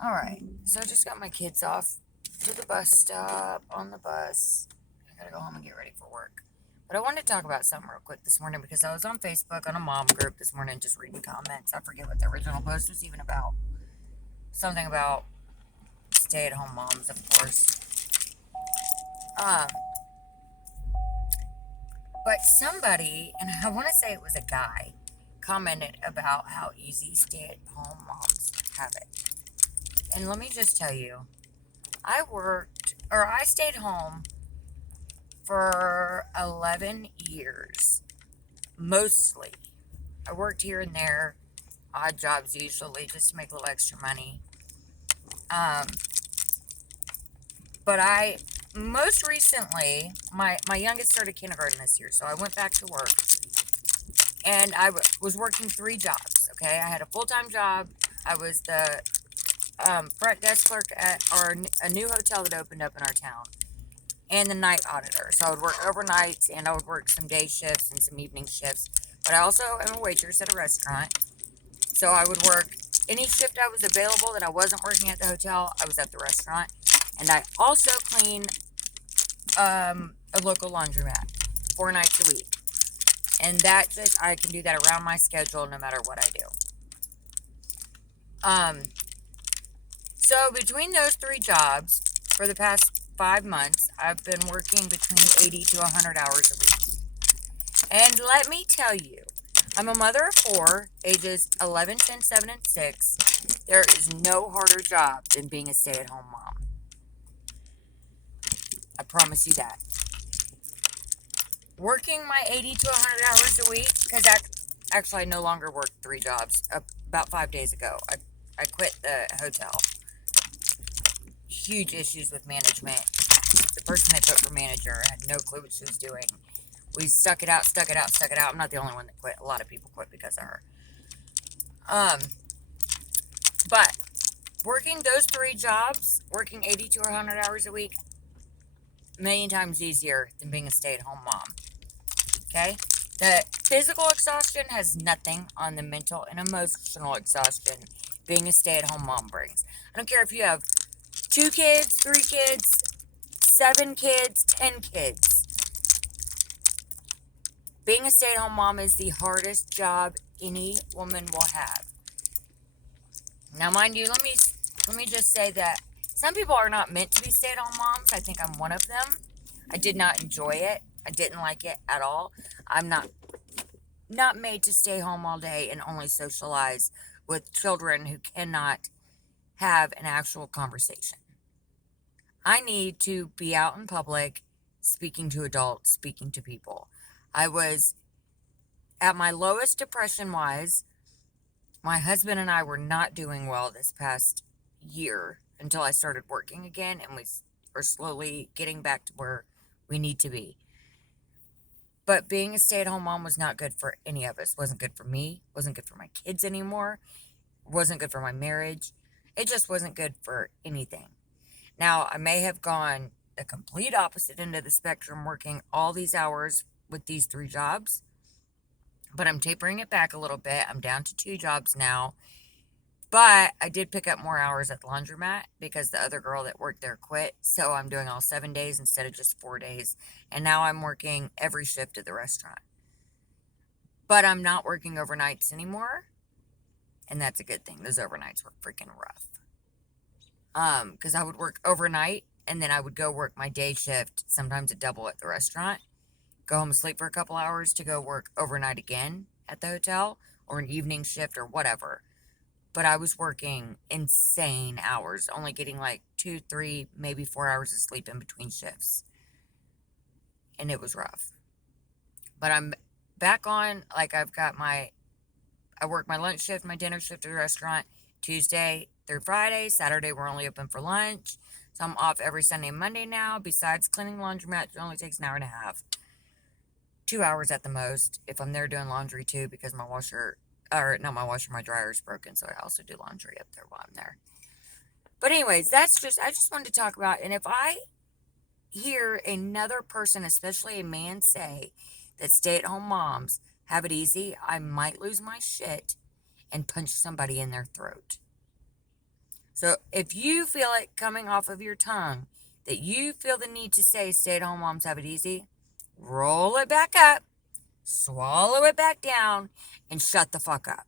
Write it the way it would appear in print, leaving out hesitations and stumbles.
Alright, so I just got my kids off to the bus stop on the bus. I gotta go home and get ready for work. But I wanted to talk about something real quick this morning because I was on Facebook on a mom group this morning just reading comments. I forget what the original post was even about. Something about stay at home moms, of course. Um, but somebody, and I want to say it was a guy, commented about how easy stay at home moms have it. And let me just tell you, I stayed home for 11 years, mostly. I worked here and there, odd jobs usually, just to make a little extra money. Um, but most recently, my youngest started kindergarten this year, so I went back to work. And was working 3 jobs, okay? I had a full-time job. I was the front desk clerk at a new hotel that opened up in our town, and the night auditor. So I would work overnights and I would work some day shifts and some evening shifts. But I also am a waitress at a restaurant. So I would work any shift I was available that I wasn't working at the hotel, I was at the restaurant. And I also clean a local laundromat 4 nights a week. And I can do that around my schedule no matter what I do. Um, so between those 3 jobs, for the past 5 months, I've been working between 80 to 100 hours a week. And let me tell you, I'm a mother of 4, ages 11, 10, 7, and 6. There is no harder job than being a stay-at-home mom. I promise you that. Working my 80 to 100 hours a week, because actually I no longer work 3 jobs. About 5 days ago, I quit the hotel. Huge issues with management. The person they put for manager had no clue what she was doing. We stuck it out, stuck it out, stuck it out. I'm not the only one that quit. A lot of people quit because of her. But working those 3 jobs, working 80 to 100 hours a week, a million times easier than being a stay-at-home mom. Okay? The physical exhaustion has nothing on the mental and emotional exhaustion being a stay-at-home mom brings. I don't care if you have 2 kids, 3 kids, 7 kids, 10 kids. Being a stay-at-home mom is the hardest job any woman will have. Now, mind you, let me just say that some people are not meant to be stay-at-home moms. I think I'm one of them. I did not enjoy it. I didn't like it at all. I'm not made to stay home all day and only socialize with children who cannot have an actual conversation. I need to be out in public, speaking to adults, speaking to people. I was at my lowest depression-wise. My husband and I were not doing well this past year until I started working again, and we are slowly getting back to where we need to be. But being a stay-at-home mom was not good for any of us. Wasn't good for me. Wasn't good for my kids anymore. Wasn't good for my marriage. It just wasn't good for anything. Now, I may have gone the complete opposite end of the spectrum, working all these hours with these 3 jobs, but I'm tapering it back a little bit. I'm down to 2 jobs now. But I did pick up more hours at the laundromat because the other girl that worked there quit. So I'm doing all 7 days instead of just 4 days. And now I'm working every shift at the restaurant. But I'm not working overnights anymore. And that's a good thing. Those overnights were freaking rough. Because I would work overnight and then I would go work my day shift, sometimes a double at the restaurant. Go home and sleep for a couple hours to go work overnight again at the hotel or an evening shift or whatever. But I was working insane hours, only getting like 2, 3, maybe 4 hours of sleep in between shifts. And it was rough. But I'm back on, like I work my lunch shift, my dinner shift at the restaurant, Tuesday through Friday. Saturday, we're only open for lunch. So I'm off every Sunday and Monday now. Besides cleaning laundromat, it only takes an hour and a half. 2 hours at the most if I'm there doing laundry too, because my dryer is broken, so I also do laundry up there while I'm there. But anyways, I just wanted to talk about, and if I hear another person, especially a man, say that stay-at-home moms have it easy, I might lose my shit and punch somebody in their throat. So if you feel it coming off of your tongue that you feel the need to say stay-at-home moms have it easy, roll it back up, swallow it back down, and shut the fuck up.